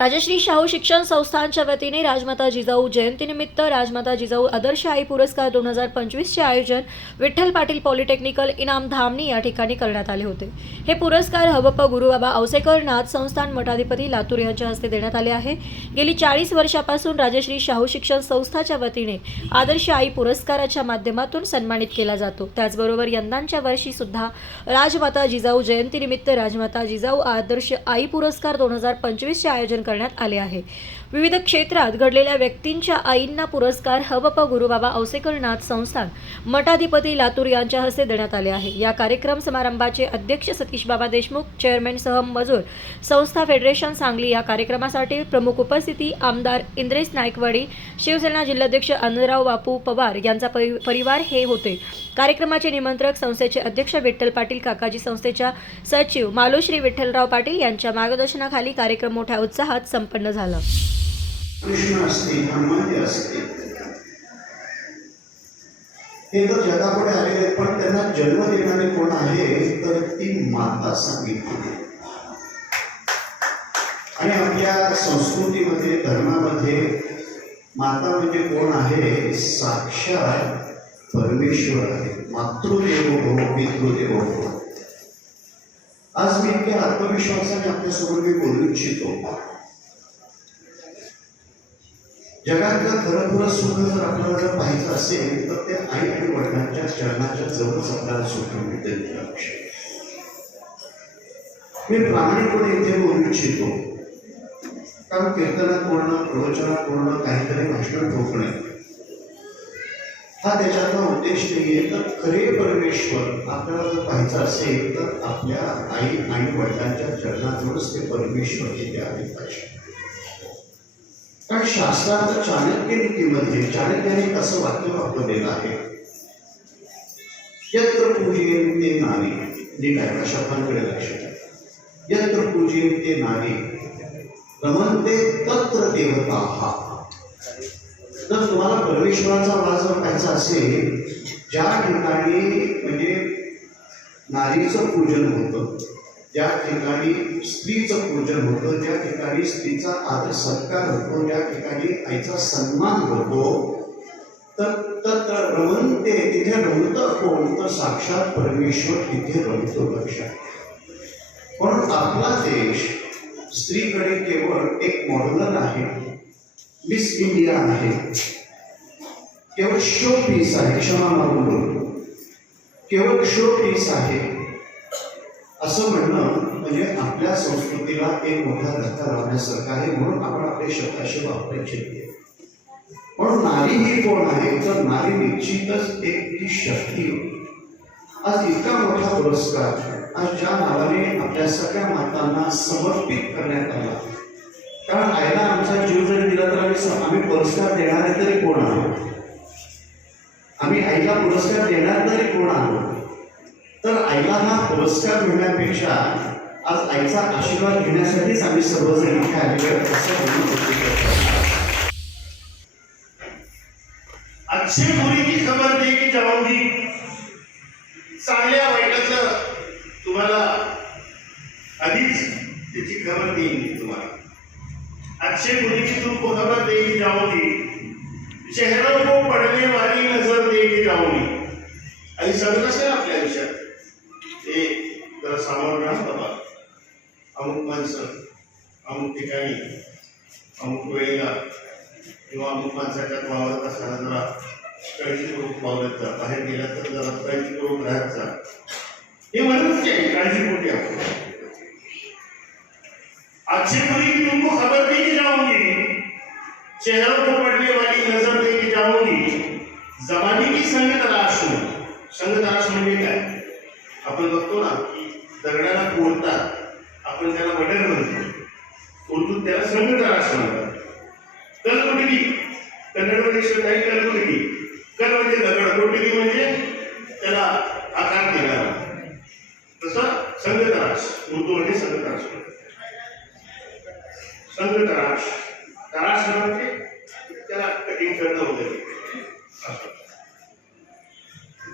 राजश्री शाहू शिक्षण संस्थानच्या वतीने राजमाता जिजाऊ जयंतीनिमित्त राजमाता जिजाऊ आदर्श आई पुरस्कार 2025 चे आयोजन विठ्ठल पाटील पॉलिटेक्निकल इनाम धामणी या ठिकाणी करण्यात आले होते। हे पुरस्कार हबप गुरुबाबा औसेकर नाथ संस्थान मठाधिपती लातूर यांच्या हस्ते देण्यात आले आहे। गेली 40 वर्षापासून राजश्री शाहू शिक्षण संस्थाच्या वतीने आदर्श आई पुरस्काराच्या माध्यमातून सन्मानित केला जातो। त्याचबरोबर यंदाच्या वर्षी सुद्धा राजमाता जिजाऊ जयंतीनिमित्त राजमाता जिजाऊ आदर्श आई पुरस्कार 2025 चे आयोजन करण्यात आले आहे। विविध क्षेत्रात घडलेल्या व्यक्तींच्या आईंना पुरस्कार हबप गुरुबाबा औसेकर नाथ संस्थान मठाधिपती लातूर यांच्या हस्ते देण्यात आले आहे। या कार्यक्रम समारंभाचे अध्यक्ष सतीश बाबा देशमुख, चेअरमॅन सहम मजूर संस्था फेडरेशन सांगली। या कार्यक्रमासाठी प्रमुख उपस्थिती आमदार इंद्रेश नायकवाडी, शिवसेना जिल्हाध्यक्ष आनंदराव बापू पवार यांचा परिवार हे होते। कार्यक्रमाचे निमंत्रक संस्थेचे अध्यक्ष विठ्ठल पाटील काकाजी, संस्थेच्या सचिव मालुश्री विठ्ठलराव पाटील यांच्या मार्गदर्शनाखाली कार्यक्रम मोठ्या उत्साहात संपन्न झाला। कृष्ण असते, हनुमान असते, हे तर जगापुढे आलेले, पण त्यांना जन्म देणारे कोण आहे तर ती माता सांगितली। आणि आपल्या संस्कृतीमध्ये, धर्मामध्ये माता म्हणजे कोण आहे? साक्षात परमेश्वर आहे। मातृदेवो भव, पितृदेवो भव। आज मी इतक्या आत्मविश्वासाने आपल्यासमोर मी बोलू इच्छितो। जगातलं खरं सुख जर आपल्याला जर पाहायचं असेल तर ते आई आणि वडिलांच्या चरणाच्या जवळच आपल्याला सुख मिळते। मी प्रामाणिकपणे इथे बोलू इच्छितो, कारण कीर्तनात बोलणं, प्रवचनात बोलणं, काहीतरी भाषण ठोकणे हा त्याच्यातला उद्देश नाहीये। तर खरे परमेश्वर आपल्याला जर पाहायचं असेल तर आपल्या आई आणि वडिलांच्या चरणाजवळच ते परमेश्वर तिथे आले पाहिजे। कारण शास्त्रात चाणक्य नीतीमध्ये चाणक्याने असं वाक्य वापरलेलं आहे, यत्र पूजयन्ते नारी, नीट आहे, शब्दांकडे लक्ष द्या, यत्र पूजयन्ते नारी रमन्ते तत्र देवताः। तर तुम्हाला परमेश्वराचा वास जर पाहायचा असेल, ज्या ठिकाणी म्हणजे नारीचं पूजन होतं, ज्या ठिकाणी स्त्रीचं पूजन होतं, ज्या ठिकाणी स्त्रीचा आदर सत्कार होतो, ज्या ठिकाणी आईचा सन्मान होतो, तर रमणते, तिथे रमतं कोण? तर साक्षात परमेश्वर तिथे रमतो। लक्षात। म्हणून आपला देश स्त्रीकडे केवळ एक मॉड्युलर आहे, मिस इंडिया आहे, केवळ शो पीस आहे, क्षमा मागून केवळ शो पीस आहे असं म्हणणं म्हणजे आपल्या संस्कृतीला एक मोठा धक्का लावण्यासारखं आहे। म्हणून आपण आपले शब्द असे वापरायचे। म्हणून नारी ही कोण आहे तर नारी निश्चितच एक ती शक्ती। आज इतका मोठा पुरस्कार आज ज्या नावाने आपल्या सगळ्या मातांना समर्पित करण्यात आला, कारण आईला आमचा जीव जरी दिला तर आम्ही पुरस्कार देणारे तरी कोण आहोत? आम्ही आईला पुरस्कार देणार तरी कोण आहोत? तर आईला हा पुरस्कार मिळण्यापेक्षा आज आईचा आशीर्वाद घेण्यासाठीच आम्ही सर्वजण इथे आलेलो आहोत असं म्हणून अच्छे बुरी की खबर देगी जाऊंगी। चांगल्या वाईटाचं तुम्हाला आधीच त्याची खबर देईन तुम्हाला। अच्छे बुरी की तुमको खबर देगी जाऊंगी, चेहरों को पड़ने वाली नजर देगी जाऊंगी। आई सगळं असेल आपल्या आयुष्यात ते जरा सामोरं राहा बाबा। अमुक माणसं अमुक ठिकाणी अमुक वेळेला किंवा अमुक माणसाच्यात वावरत असताना जरा काळजीपूर्वक वावरत जा, बाहेर गेला तर जरा काळजीपूर्वक राहत जा, हे म्हणूनच आहे काळजीपोटी आपण। अच्छी बुरी की तुमको खबर देगी जाऊंगी, चेहरों को पड़ने वाली नजर देगी जाऊंगी, जमाने की संग तराश हूं। संग तराश म्हणजे काय? आपण बघतो ना की दगडाला कोरतात, आपण त्याला वडर म्हणतो, उर्दूत त्याला संग तराश म्हणतात। कलकुटकी कन्नडमध्ये शब्द आहे कलकुटकी। कल म्हणजे दगड, कुटकी म्हणजे त्याला आकार देणारा, तसं संगतराश उर्दूमध्ये संगतराश म्हणतात। संगतराश, तराश म्हणजे त्याला कटिंग करणं वगैरे।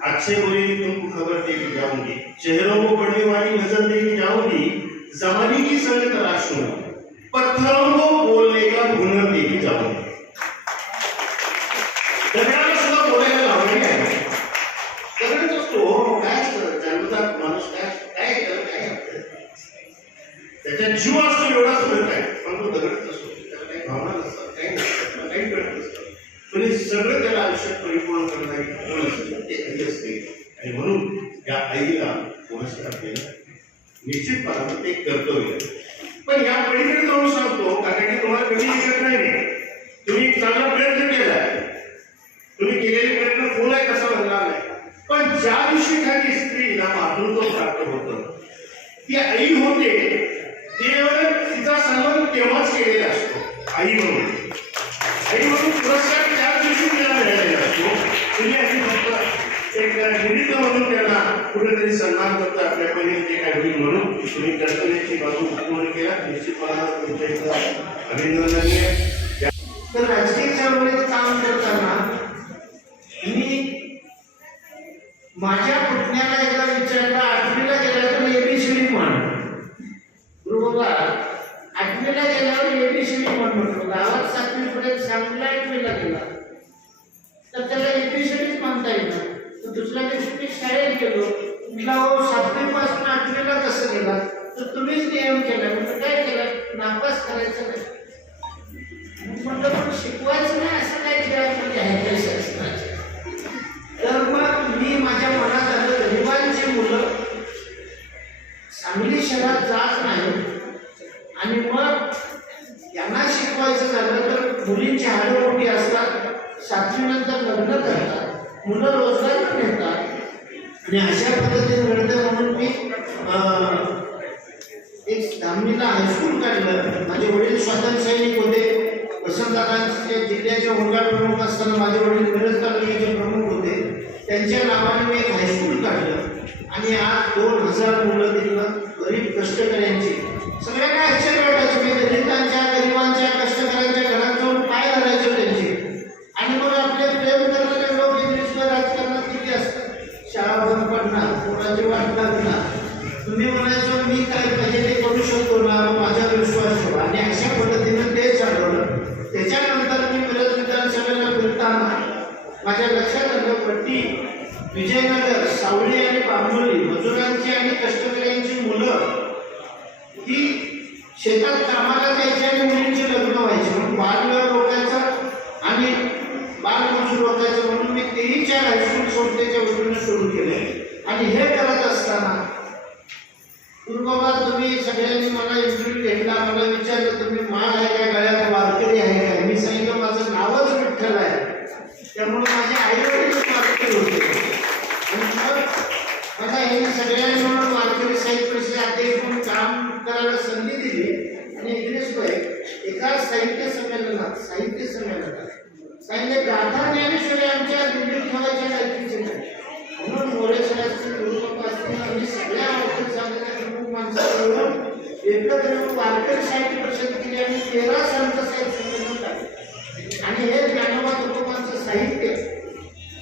अच्छे बुरे की तुमको खबर देगी जाऊंगी, चेहरों को पड़ने वाली नजर देगी जाऊंगी, जमाने की संग तराश हूं। पत्थरों को बोलने का हुनर देखी जाओ. दगडाला सुद्धा बोलायला लावलेली आहे. दगडच असतो, काय असतं जन्मतात माणूस काय असतं, त्याच्यात जीव असतो एवढाच फरक आहे, पण तो दगडच असतो. त्याला काही भावना नसतात, काही नसतात, काही कळत नसतं, पण हे सगळं त्याला आयुष्यात परिपूर्ण करणारी कोण असते ते आई असते. आणि म्हणून या आईला कोणाशी आपल्याला निश्चितपणानं ते कर्तव्य. पण या पलीकडे जाऊन सांगतो कारण की तुम्हाला कधी शिकत नाही, तुम्ही चांगला प्रयत्न केला, तुम्ही केलेले प्रयत्न फुल आहे कसं म्हणणार नाही. पण ज्या दिवशी एखादी स्त्रीला मातृत्व प्राप्त होतं, ती आई होते, केवळ तिचा सन्मान तेव्हाच केलेला असतो. आई म्हणून पुरस्कार त्याच दिवशी तिला मिळालेला असतो. तुम्ही अशी फक्त एक निमित्त म्हणून त्यांना कुठेतरी सन्मान करता आपल्या पहिले ते काय होईल म्हणून तुम्ही कर्तव्याची बाजू पूर्ण केला. निश्चितपणानं तुमच्या इथं अभिनंदनीय. तर राजकीय चळवळीत काम करताना मी माझ्या पुतण्याला एकदा विचारलं, 8वीला गेला तर एबीसीडी म्हण. बरोबर, 8वीला गेल्यावर एबीसीडी म्हण म्हटलं. गावात 7वी पर्यंत सांगलीला 8वीला गेला तर त्याला एबीसीडीच म्हणता येईल. तर दुसऱ्या दिवशी मी शाळेत गेलो, म्हटलं हो 7वी पासून 8वीला कसं गेला, तर तुम्हीच नियम केला. म्हटलं काय केलं, नापास करायचं नाही. म्हटलं पण शिकवायचं नाही असं काय खेळामध्ये आहे काही शास्त्राचे. तर मग मी माझ्या मनात आलं, गरिबांची मुलं सांगली शहरात जात नाही आणि मग यांना शिकवायचं झालं तर मुलींची हाडं मोठी असतात, 7वी नंतर लग्न करतात, मुलं रोजगार घेतात आणि अशा पद्धतीने घडतं. म्हणून मी एक धामणीला हायस्कूल काढलं. माझे वडील स्वातंत्र्य सैनिक होते. वसंतदादांचे जिल्ह्याचे होमगार्ड प्रमुख असताना माझे वडील मिरज तालुक्याचे प्रमुख होते. त्यांच्या नावाने मी एक हायस्कूल काढलं आणि आज 2000 मुलं तिथं गरीब कष्टकऱ्यांची, सगळ्यांना आश्चर्य वाटायचं मी दलितांच्या, गरिबांच्या, कष्टकऱ्यांच्या घरात जाऊन पाय धरायचो त्यांचे. आणि मग आपले प्रेम करणारे लोक इंग्लिशच्या राजकारणात किती असतात, शाळा बंद पडणार, कोणाची वाट लागणार, तुम्ही म्हणायचो मी काय पाहिजे ते करू शकतो ना, माझा विश्वास ठेवा. आणि अशा पद्धतीनं ते चालवलं. त्याच्यानंतर मी मिरज विधानसभेला फिरताना माझ्या लक्षात आलं, पट्टी, विजयनगर, सावळी आणि बांबोली मजुरांची आणि कष्टकऱ्यांची मुलं ही शेतात कामाला जायची आणि मुलींची लग्न व्हायची. म्हणून बालविवाह रोखायचं आणि बालमजूर रोखायचं म्हणून मी तेही 4 हायस्कूल संस्थेच्या वतीने सुरू केले. आणि हे करत असताना बाबा तुम्ही सगळ्यांनी मला इंटरव्ह्यू घेतला, मला विचारलं तुम्ही माळ आहे का गळ्यात, वारकरी आहे का. मी सांगितलं माझं नावच विठ्ठल आहे, त्यामुळे माझे आई वडीलच वारकरी होते. आणि मग माझ्या आईने सगळ्यांनी म्हणून वारकरी साहित्य परिषदेचे अध्यक्ष म्हणून काम करायला संधी दिली. आणि इंग्लिशमध्ये एका साहित्य संमेलनात सांगितले गाथा ज्ञानेश्वरी आमच्या दिल्लीत ठेवायच्या लायकीचे नाही. म्हणून मोरे सरासरी गुरुबाबा असतील आम्ही सगळ्या वारकरी सांगितल्या प्रमुख माणसाबरोबर एकत्र येऊन वारकरी साहित्य परिषद केली आणि 13 संत साहित्य संमेलन झाले. आणि हे ज्ञानोबा तुकोबांचं साहित्य,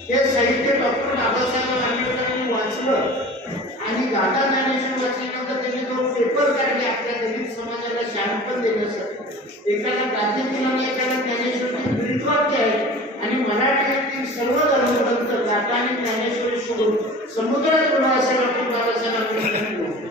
हे साहित्य डॉक्टर बाबासाहेब आंबेडकरांनी वाचलं. आणि गाथा ज्ञानेश्वरी वाचल्यानंतर त्यांनी 2 पेपर काढले आपल्या दलित समाजाला शहाणपण देण्यासाठी. एकाला गाथे दिला नाही, एकाला ज्ञानेश्वरी ब्रीदवाक्य आहे. आणि मराठीतील सर्व धर्मग्रंथ गाथा आणि ज्ञानेश्वरी सोडून समुद्रात बुडवा असं डॉक्टर बाबासाहेब आंबेडकरांनी